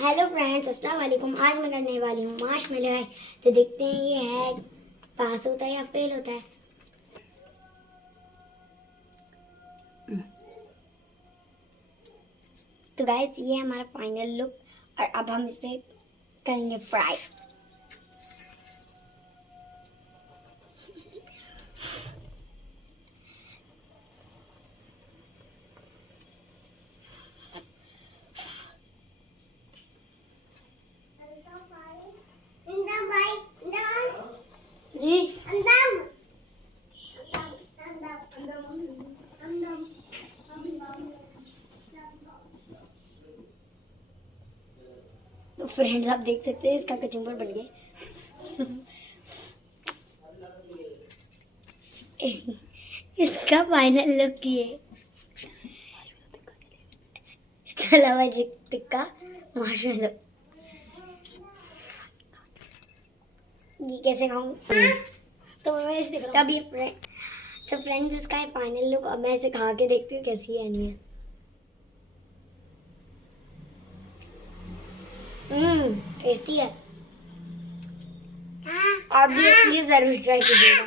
Hello friends, अस्सलाम वालेकुम। आज मैं करने वाली हूँ मार्शमेलो है। तो देखते हैं ये है पास होता है या फेल होता है। तो गाइस ये है हमारा फाइनल लुक और अब हम इसे करेंगे फ्राई। जी तो फ्रेंड्स आप देख सकते हैं इसका कचुम्बर बन गया। इसका फाइनल लुक ये चला हुआ टिक्का मार्शमेलो। ये कैसे खाऊं? तो मैं इसे तब ये फ्रेंड्स इसका है फाइनल लुक। अब मैं इसे खा के देखती हूँ कैसी है नहीं है। टेस्टी है। आप भी प्लीज जरूर ट्राई कीजिएगा।